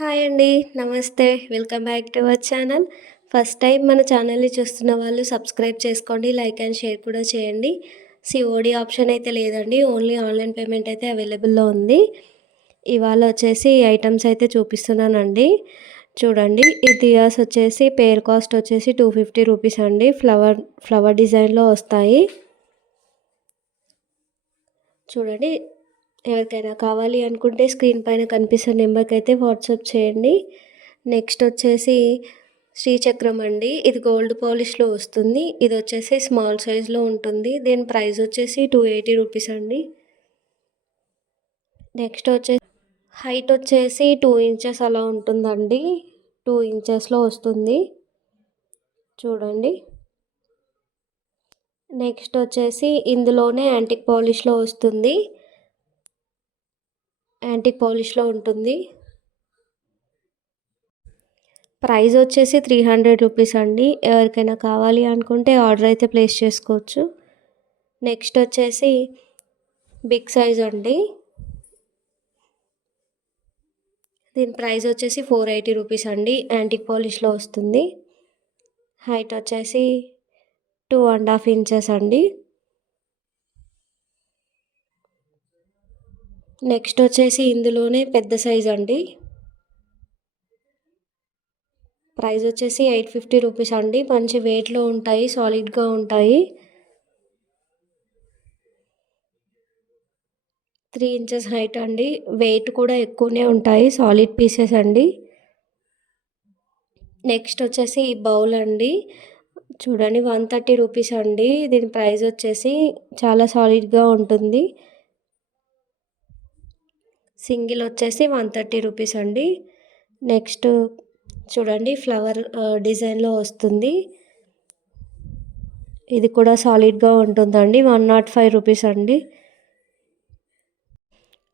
Hi అండి. నమస్తే. Welcome back to our channel. First time మన ఛానల్‌ని చూస్తున్న వాళ్ళు సబ్స్క్రైబ్ చేసుకోండి. లైక్ అండ్ షేర్ కూడా చేయండి. సిఓడి ఆప్షన్ అయితే లేదండి. ఓన్లీ ఆన్‌లైన్ పేమెంట్ అయితే అవైలబుల్‌లో ఉంది. ఇవాళ వచ్చేసి ఐటెమ్స్ అయితే చూపిస్తున్నానండి. చూడండి. ఈ దియాస్ వచ్చేసి పెయిర్ కాస్ట్ వచ్చేసి రూ. 250 అండి. ఫ్లవర్ డిజైన్‌లో వస్తాయి. చూడండి. ఎవరికైనా కావాలి అనుకుంటే స్క్రీన్ పైన కనిపిస్తున్న నెంబర్కి అయితే వాట్సాప్ చేయండి. నెక్స్ట్ వచ్చేసి శ్రీచక్రం అండి. ఇది గోల్డ్ పాలిష్లో వస్తుంది. ఇది వచ్చేసి స్మాల్ సైజ్లో ఉంటుంది. దీని ప్రైస్ వచ్చేసి రూ. 280 అండి. నెక్స్ట్ వచ్చేసి హైట్ వచ్చేసి 2 ఇంచెస్ అలా ఉంటుందండి. 2 ఇంచెస్లో వస్తుంది. చూడండి. నెక్స్ట్ వచ్చేసి ఇందులోనే యాంటిక్ పాలిష్లో వస్తుంది. యాంటిక్ పాలిష్లో ఉంటుంది. ప్రైస్ వచ్చేసి రూ. 300 అండి. ఎవరికైనా కావాలి అనుకుంటే ఆర్డర్ అయితే ప్లేస్ చేసుకోవచ్చు. నెక్స్ట్ వచ్చేసి బిగ్ సైజ్ అండి. దీని ప్రైస్ వచ్చేసి రూ. 480 అండి. యాంటిక్ పాలిష్లో వస్తుంది. హైట్ వచ్చేసి 2.5 ఇంచెస్ అండి. నెక్స్ట్ వచ్చేసి ఇందులోనే పెద్ద సైజ్ అండి. ప్రైస్ వచ్చేసి రూ. 850 అండి. మంచి వెయిట్లో ఉంటాయి, సాలిడ్గా ఉంటాయి. 3 ఇంచెస్ హైట్ అండి. వెయిట్ కూడా ఎక్కువనే ఉంటాయి, సాలిడ్ పీసెస్ అండి. నెక్స్ట్ వచ్చేసి ఈ బౌల్ అండి. చూడండి, రూ. 130 అండి. దీని ప్రైస్ వచ్చేసి చాలా సాలిడ్గా ఉంటుంది. సింగిల్ వచ్చేసి రూ. 130 అండి. నెక్స్ట్ చూడండి, ఫ్లవర్ డిజైన్లో వస్తుంది. ఇది కూడా సాలిడ్గా ఉంటుందండి. రూ. 105 అండి.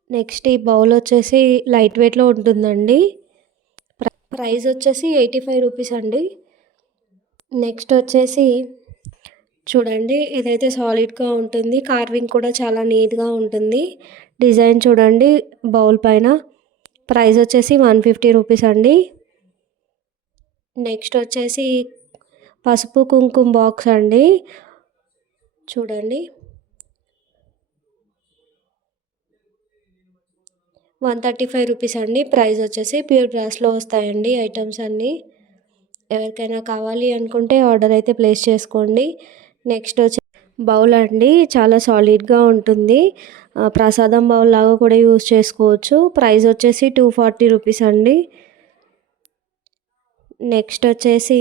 నెక్స్ట్ ఈ బౌల్ వచ్చేసి లైట్ వెయిట్లో ఉంటుందండి. ప్రైస్ వచ్చేసి రూ. 85 అండి. నెక్స్ట్ వచ్చేసి చూడండి, ఇదైతే సాలిడ్గా ఉంటుంది. కార్వింగ్ కూడా చాలా నీట్గా ఉంటుంది. డిజైన్ చూడండి బౌల్ పైన. ప్రైస్ వచ్చేసి రూ. 150 అండి. నెక్స్ట్ వచ్చేసి పసుపు కుంకుమ బాక్స్ అండి. చూడండి, రూ. 135 అండి. ప్రైస్ వచ్చేసి ప్యూర్ బ్రాస్లో వస్తాయండి ఐటమ్స్ అన్నీ. ఎవరికైనా కావాలి అనుకుంటే ఆర్డర్ అయితే ప్లేస్ చేసుకోండి. నెక్స్ట్ వచ్చి బౌల్ అండి. చాలా సాలిడ్గా ఉంటుంది. ప్రసాదం బౌల్ లాగా కూడా యూస్ చేసుకోవచ్చు. ప్రైస్ వచ్చేసి రూ. 240 అండి. నెక్స్ట్ వచ్చేసి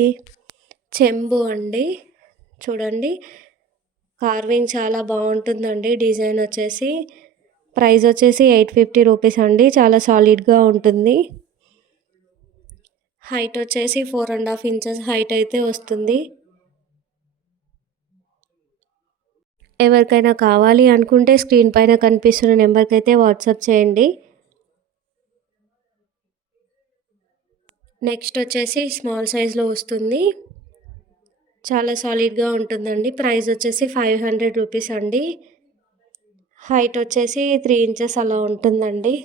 చెంబు అండి. చూడండి, కార్వింగ్ చాలా బాగుంటుందండి. డిజైన్ వచ్చేసి ప్రైస్ వచ్చేసి రూ. 850 అండి. చాలా సాలిడ్గా ఉంటుంది. హైట్ వచ్చేసి 4.5 ఇంచెస్ హైట్ అయితే వస్తుంది. ఎవరికైనా కావాలి అనుకుంటే స్క్రీన్ పైన కనిపిస్తున్న నెంబర్కి అయితే వాట్సాప్ చేయండి. నెక్స్ట్ వచ్చేసి స్మాల్ సైజ్లో వస్తుంది. చాలా సాలిడ్గా ఉంటుందండి. ప్రైస్ వచ్చేసి రూ. 500 అండి. హైట్ వచ్చేసి 3 ఇంచెస్ అలా ఉంటుందండి.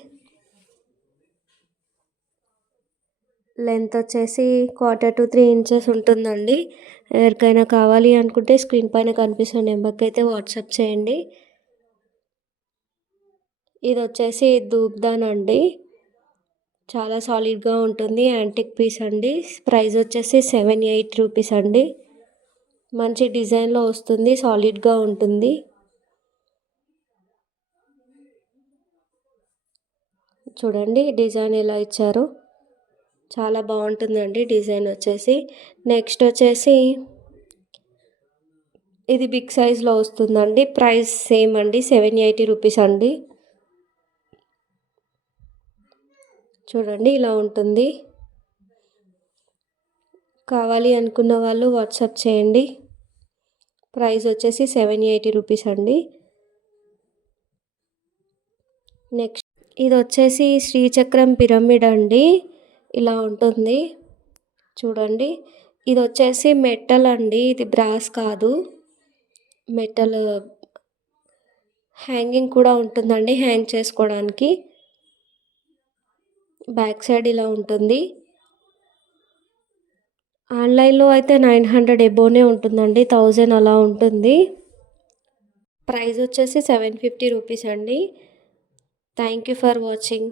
లెంత్ వచ్చేసి 1/4 to 3 ఇంచెస్ ఉంటుందండి. ఎవరికైనా కావాలి అనుకుంటే స్క్రీన్ పైన కనిపిస్తున్న నెంబర్కి అయితే వాట్సాప్ చేయండి. ఇది వచ్చేసి ధూప్దాన్ అండి. చాలా సాలిడ్గా ఉంటుంది. యాంటిక్ పీస్ అండి. ప్రైస్ వచ్చేసి రూ. 78 అండి. మంచి డిజైన్లో వస్తుంది, సాలిడ్గా ఉంటుంది. చూడండి డిజైన్ ఎలా ఇచ్చారో, చాలా బాగుంటుందండి డిజైన్ వచ్చేసి. నెక్స్ట్ వచ్చేసి ఇది బిగ్ సైజ్లో వస్తుందండి. ప్రైస్ సేమ్ అండి, రూ. 780 అండి. చూడండి ఇలా ఉంటుంది. కావాలి అనుకున్న వాళ్ళు వాట్సాప్ చేయండి. ప్రైస్ వచ్చేసి రూ. 780 అండి. నెక్స్ట్ ఇది వచ్చేసి శ్రీచక్రం పిరమిడ్ అండి. ఇలా ఉంటుంది. చూడండి, ఇది వచ్చేసి మెటల్ అండి. ఇది బ్రాస్ కాదు, మెటల్. హ్యాంగింగ్ కూడా ఉంటుందండి, హ్యాంగ్ చేసుకోవడానికి. బ్యాక్ సైడ్ ఇలా ఉంటుంది. ఆన్‌లైన్‌లో అయితే 900 ఎబోనే ఉంటుందండి. 1000 అలా ఉంటుంది. ప్రైస్ వచ్చేసి 750 రూపీస్ అండి. Thank you for watching.